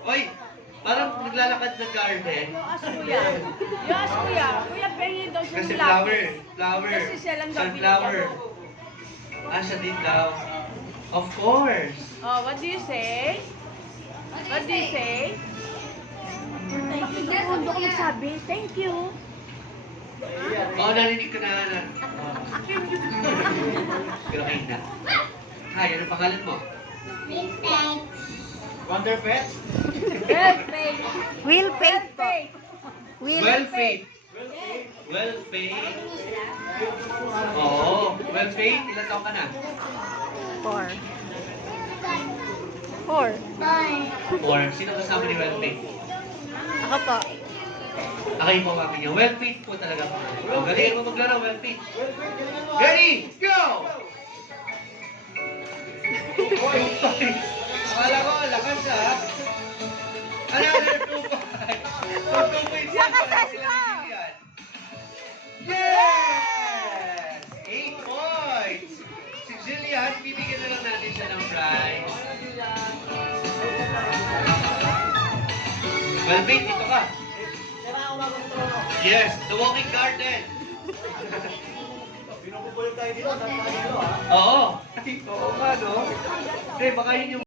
Oy, parang naglalakad sa garden. Yoas kuya. Yoas kuya. Kuya, pengi daw siya Kasi ng flower. lapis. Flower. Kasi siya lang daw Sunflower. Ah, siya din daw. Of course. Oh, what do you say? What do you say? Thank you. Doon ko magsabi. Thank you. Oo, narinig ko na. Pero kayo na. Hi, ano pangalan mo? Wonder Pet? Well paid. Will Well paid po. paid. Will Well paid. Well paid. Oo, well paid. Ilan taon ka na? 4. 4. 4. Sino kasama ni well paid? Ako po. Ako yung pamangkin niya. Well paid po talaga. O, galingan mo maglaro, well paid. Ready, go! Akala ko, lakas ka ha? Another 2 points. 2 points yan. Para sila ni Jillian. Yes! 8 points! Si Jillian, bibigyan na lang natin siya ng prize. Well paid, dito ka. Yes, the walking garden. Pinupupulog tayo dito. Oo. Ay, oo nga, no? Kasi baka yun yung